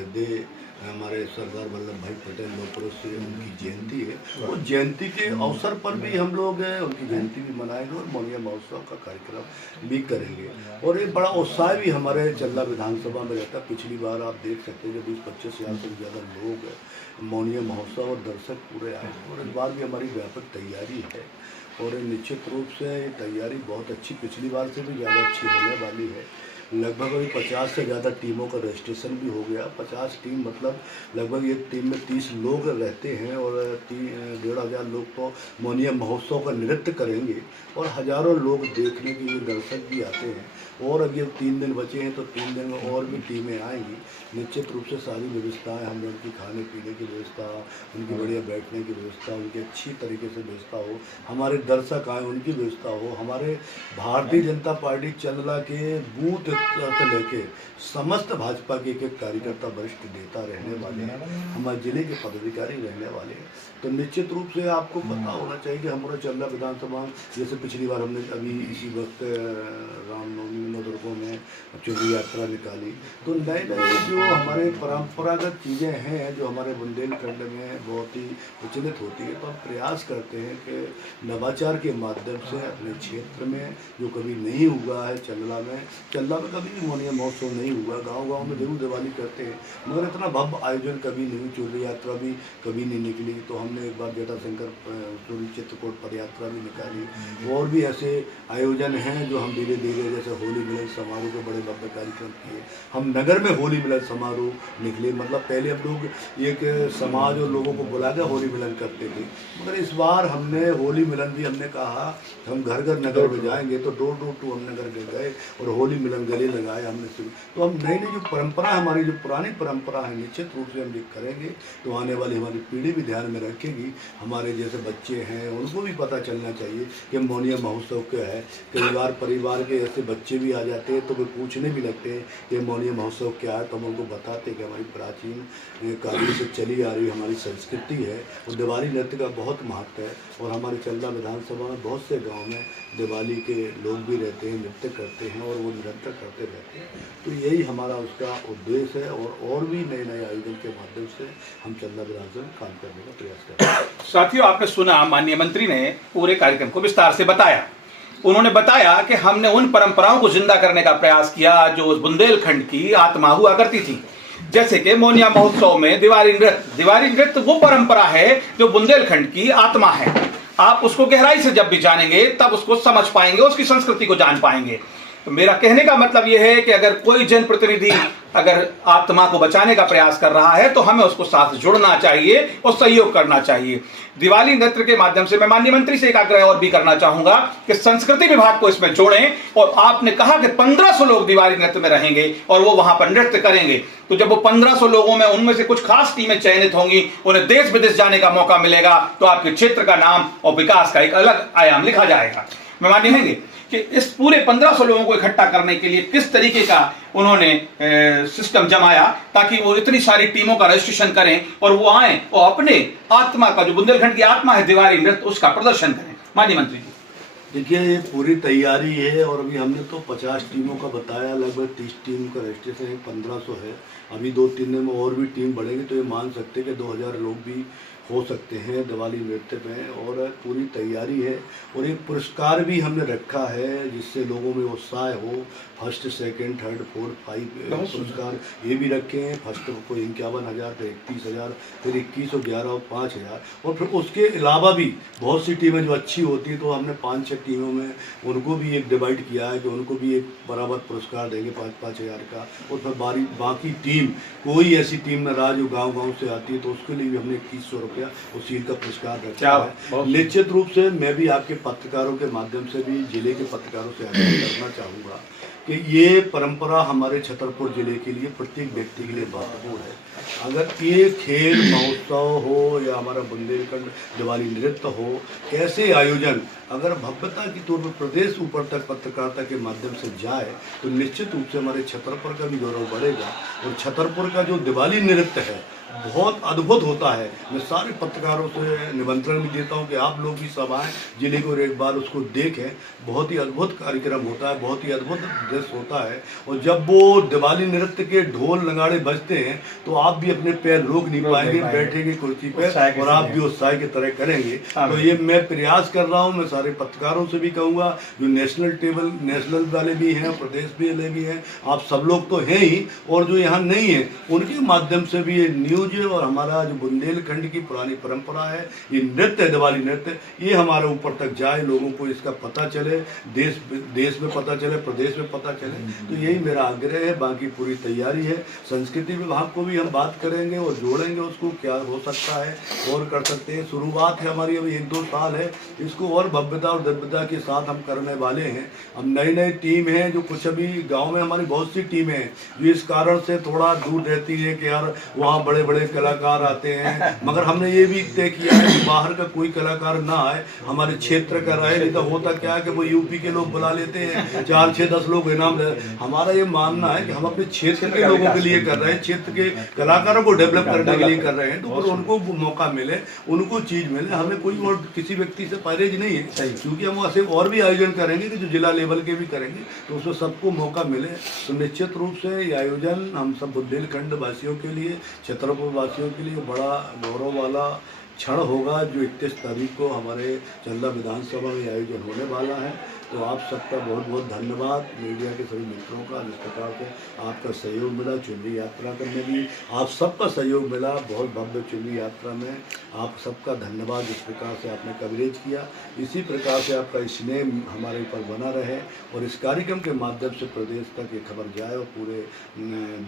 हृदय हमारे सरदार वल्लभ भाई पटेल लोकपुरुष से उनकी जयंती है। वो जयंती के अवसर पर भी हम लोग उनकी जयंती भी मनाएंगे और मौनिया महोत्सव का कार्यक्रम भी करेंगे। और ये बड़ा उत्साह भी हमारे चल्ला विधानसभा में रहता है। पिछली बार आप देख सकते हैं जब 20-25 हज़ार से ज़्यादा लोग मौनिया महोत्सव और दर्शक पूरे आए, और इस बार भी हमारी व्यापक तैयारी है और निश्चित रूप से ये तैयारी बहुत अच्छी, पिछली बार से भी ज़्यादा अच्छी होने वाली है। लगभग अभी 50 से ज़्यादा टीमों का रजिस्ट्रेशन भी हो गया। 50 टीम मतलब लगभग एक टीम में 30 लोग रहते हैं और 1,500 लोग तो मौनिया महोत्सव का नृत्य करेंगे और हज़ारों लोग देखने के लिए दर्शक भी आते हैं। और अभी अब 3 दिन बचे हैं तो 3 दिन में और भी टीमें आएंगी। निश्चित रूप से सारी व्यवस्थाएं हमने उनकी खाने पीने की व्यवस्था, उनकी बढ़िया बैठने की व्यवस्था, उनकी अच्छी तरीके से व्यवस्था हो, हमारे दर्शक आए उनकी व्यवस्था हो, हमारे भारतीय जनता पार्टी चल्ला के बूथ से लेके समस्त भाजपा के एक कार्यकर्ता वरिष्ठ नेता रहने वाले हैं, हमारे जिले के पदाधिकारी रहने वाले हैं। तो निश्चित रूप से आपको पता होना चाहिए कि हमारा चल्ला विधानसभा, जैसे पिछली बार हमने अभी इसी वक्त रामनवमी दुर्गों में चुनरी यात्रा निकाली, तो नए नए जो हमारे परंपरागत चीज़ें हैं जो हमारे बुंदेलखंड में बहुत ही प्रचलित होती है, तो हम प्रयास करते हैं कि नवाचार के माध्यम से अपने क्षेत्र में जो कभी नहीं हुआ है, चल्ला में कभी भी मौनिया महोत्सव नहीं हुआ। गांव-गांव में जरूर दिवाली करते हैं मगर इतना भव्य आयोजन कभी नहीं, चुनरी यात्रा भी कभी नहीं निकली। तो हमने एक बार जटाशंकर चोरी चित्रकूट पद यात्रा भी निकाली। और भी ऐसे आयोजन हैं जो हम धीरे धीरे, जैसे होली मिलन समारोह के बड़े भव्य कार्यक्रम किए। हम नगर में होली मिलन समारोह निकले, मतलब पहले हम लोग एक समाज और लोगों को बुला के होली मिलन करते थे, मगर इस बार हमने होली मिलन भी हमने कहा हम घर घर नगर में जाएंगे, तो डोर डोर टू हम नगर में गए और होली मिलन गले लगाए हमने शुरू। तो हम नई नई जो परंपरा हमारी, जो पुरानी परंपरा है, निश्चित रूप से हम ये करेंगे तो आने वाली हमारी पीढ़ी भी ध्यान में रखेगी। हमारे जैसे बच्चे हैं उनको भी पता चलना चाहिए कि मौनिया महोत्सव क्या है। कई बार परिवार के ऐसे बच्चे भी आ जाते हैं तो वे पूछने भी लगते हैं कि मौनिया महोत्सव क्या है, तो हम उनको बताते हैं कि हमारी प्राचीन काल से चली आ रही हमारी संस्कृति है और दिवाली नृत्य का बहुत महत्व है। और हमारे चल्ला विधानसभा में बहुत से गाँव में दिवाली के लोग भी रहते हैं, नृत्य करते हैं और वो निरंतर करते रहते हैं। तो यही हमारा उसका उद्देश्य है और भी नए नए आयोजन के माध्यम से हम चल्ला विधानसभा में काम करने का प्रयास कर रहे हैं। साथियों, आपने सुना माननीय मंत्री ने पूरे कार्यक्रम को विस्तार से बताया। उन्होंने बताया कि हमने उन परंपराओं को जिंदा करने का प्रयास किया जो उस बुंदेलखंड की आत्मा हुआ करती थी, जैसे कि मौनिया महोत्सव में दिवाली नृत्य वो परंपरा है जो बुंदेलखंड की आत्मा है। आप उसको गहराई से जब भी जानेंगे तब उसको समझ पाएंगे, उसकी संस्कृति को जान पाएंगे। तो मेरा कहने का मतलब यह है कि अगर कोई जनप्रतिनिधि अगर आत्मा को बचाने का प्रयास कर रहा है तो हमें उसको साथ जुड़ना चाहिए और सहयोग करना चाहिए। दिवाली नृत्य के माध्यम से मैं माननीय मंत्री से एक आग्रह और भी करना चाहूंगा कि संस्कृति विभाग को इसमें जोड़ें। और आपने कहा कि 1500 लोग दिवाली नृत्य में रहेंगे और वो वहां पर नृत्य करेंगे, तो जब वो 1500 लोगों में उनमें से कुछ खास टीमें चयनित होंगी, उन्हें देश विदेश जाने का मौका मिलेगा, तो आपके क्षेत्र का नाम और विकास का एक अलग आयाम लिखा जाएगा। मैं माननीय होंगे कि इस पूरे 1500 लोगों को इकट्ठा करने के लिए किस तरीके का उन्होंने सिस्टम जमाया ताकि वो इतनी सारी टीमों का रजिस्ट्रेशन करें और वो आए और अपने आत्मा का, जो बुंदेलखंड की आत्मा है दिवाली नृत्य, उसका प्रदर्शन करें। माननीय मंत्री जी, देखिए ये पूरी तैयारी है और अभी हमने तो 50 टीमों का बताया, लगभग 30 टीम का रजिस्ट्रेशन है, 1500 है। अभी 2-3 दिन में और भी टीम बढ़ेगी तो ये मान सकते हैं कि 2000 लोग भी हो सकते हैं दिवाली नृत्य में। और पूरी तैयारी है और एक पुरस्कार भी हमने रखा है जिससे लोगों में उत्साह हो। फर्स्ट, सेकंड, थर्ड, फोर्थ, 5 पुरस्कार ये भी रखे हैं। फर्स्ट को 51,000, फिर 31,000, फिर 21 और 11 और 5,000। और फिर उसके अलावा भी बहुत सी टीमें जो अच्छी होती हैं तो हमने 5-6 टीमों में उनको भी एक डिवाइड किया है कि उनको भी एक बराबर पुरस्कार देंगे 5-5 हज़ार का। और फिर बाकी टीम, कोई ऐसी टीम न रहा जो गाँव से आती है तो उसके लिए भी हमने 2100 रुपया उस चीज का पुरस्कार रखा है। निश्चित रूप से मैं भी आपके पत्रकारों के माध्यम से भी जिले के पत्रकारों से आग्रह करना चाहूँगा कि ये परंपरा हमारे छतरपुर जिले के लिए, प्रत्येक व्यक्ति के लिए महत्वपूर्ण है। अगर ये खेल महोत्सव हो या हमारा बुंदेलखंड दिवाली नृत्य हो, कैसे आयोजन अगर भव्यता की तौर पर प्रदेश ऊपर तक पत्रकारिता के माध्यम से जाए तो निश्चित रूप से हमारे छतरपुर का भी गौरव बढ़ेगा। और छतरपुर का जो दिवाली नृत्य है बहुत अद्भुत होता है। मैं सारे पत्रकारों से निमंत्रण भी देता हूं कि आप लोग भी सब आएँ जिले को एक बार उसको देखें। बहुत ही अद्भुत कार्यक्रम होता है, बहुत ही अद्भुत दृश्य होता है, और जब वो दिवाली नृत्य के ढोल नगाड़े बजते हैं तो आप भी अपने पैर रोक नहीं पाएंगे, बैठेंगे कुर्सी पे और आप भी उत्साह की तरह करेंगे। तो ये मैं प्रयास कर रहा हूँ, मैं सारे पत्रकारों से भी कहूँगा, जो नेशनल वाले भी हैं, प्रदेश वाले भी हैं, आप सब लोग तो हैं ही, और जो यहाँ नहीं है उनके माध्यम से भी ये न्यूज और हमारा जो बुंदेलखंड की पुरानी परंपरा है, ये नृत्य, दिवाली नृत्य, ये हमारे ऊपर तक जाए, लोगों को इसका पता चले, देश में पता चले, प्रदेश में पता चले। तो यही मेरा आग्रह है। बाकी पूरी तैयारी है। संस्कृति विभाग को भी हम बात करेंगे और जोड़ेंगे, उसको क्या हो सकता है और कर सकते हैं। शुरुआत है हमारी, अभी 1-2 साल है, इसको और भव्यता और दिव्यता के साथ हम करने वाले हैं। हम नई टीम है, जो कुछ अभी गाँव में हमारी बहुत सी टीमें हैं जो इस कारण से थोड़ा दूर रहती है कि यार वहाँ बड़े बड़े कलाकार आते हैं, मगर हमने ये भी तय किया है कि बाहर का कोई कलाकार ना आए, हमारे क्षेत्र का रहे। नहीं तो होता क्या है कि वो यूपी के लोग बुला लेते हैं, 4-6-10 लोग इनाम ले। हमारा ये मानना है कि हम अपने क्षेत्र के लोगों के लिए कर रहे हैं, क्षेत्र के कलाकारों को डेवलप करने के लिए कर रहे हैं, तो फिर उनको मौका मिले, उनको चीज मिले। हमें कोई और किसी व्यक्ति से परहेज नहीं है, क्योंकि हम ऐसे और भी आयोजन करेंगे कि जो जिला लेवल के भी करेंगे, तो उसमें सबको मौका मिले। तो निश्चित रूप से ये आयोजन हम सब बुंदेलखंड वासियों के लिए, छतरपुर वासियों के लिए बड़ा गौरव वाला क्षण होगा, जो 31 तारीख को हमारे चंदा विधानसभा में आयोजन होने वाला है। तो आप सबका बहुत बहुत धन्यवाद, मीडिया के सभी मित्रों का, जिस प्रकार से आपका सहयोग मिला चुनरी यात्रा करने में, आप सबका सहयोग मिला बहुत भव्य चुनरी यात्रा में, आप सबका धन्यवाद। जिस प्रकार से आपने कवरेज किया, इसी प्रकार से आपका स्नेह हमारे ऊपर बना रहे, और इस कार्यक्रम के माध्यम से प्रदेश तक ये खबर जाए और पूरे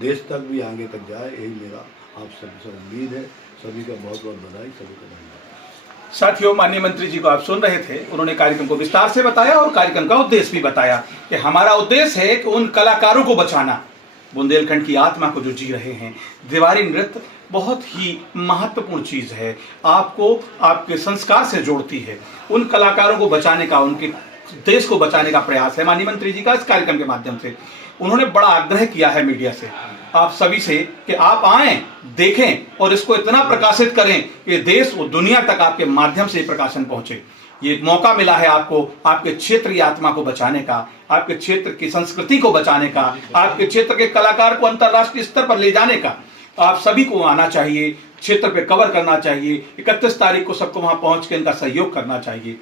देश तक भी आगे तक जाए, यही मेरा आप सबसे उम्मीद है। सभी का बहुत बहुत बधाई, सभी का धन्यवाद। साथियों, माननीय मंत्री जी को आप सुन रहे थे, उन्होंने कार्यक्रम को विस्तार से बताया और कार्यक्रम का उद्देश्य भी बताया कि हमारा उद्देश्य है कि उन कलाकारों को बचाना, बुंदेलखंड की आत्मा को जो जी रहे हैं। दिवाली नृत्य बहुत ही महत्वपूर्ण चीज है, आपको आपके संस्कार से जोड़ती है। उन कलाकारों को बचाने का, उनके देश को बचाने का प्रयास है माननीय मंत्री जी का इस कार्यक्रम के माध्यम से। उन्होंने बड़ा आग्रह किया है मीडिया से, आप सभी से, कि आप आएं, देखें और इसको इतना प्रकाशित करें कि देश और दुनिया तक आपके माध्यम से प्रकाशन पहुंचे। ये एक मौका मिला है आपको, आपके क्षेत्र की आत्मा को बचाने का, आपके क्षेत्र की संस्कृति को बचाने का, आपके क्षेत्र के कलाकार को अंतर्राष्ट्रीय स्तर पर ले जाने का। आप सभी को आना चाहिए, क्षेत्र पे कवर करना चाहिए। 31 तारीख को सबको वहां पहुंच के इनका सहयोग करना चाहिए।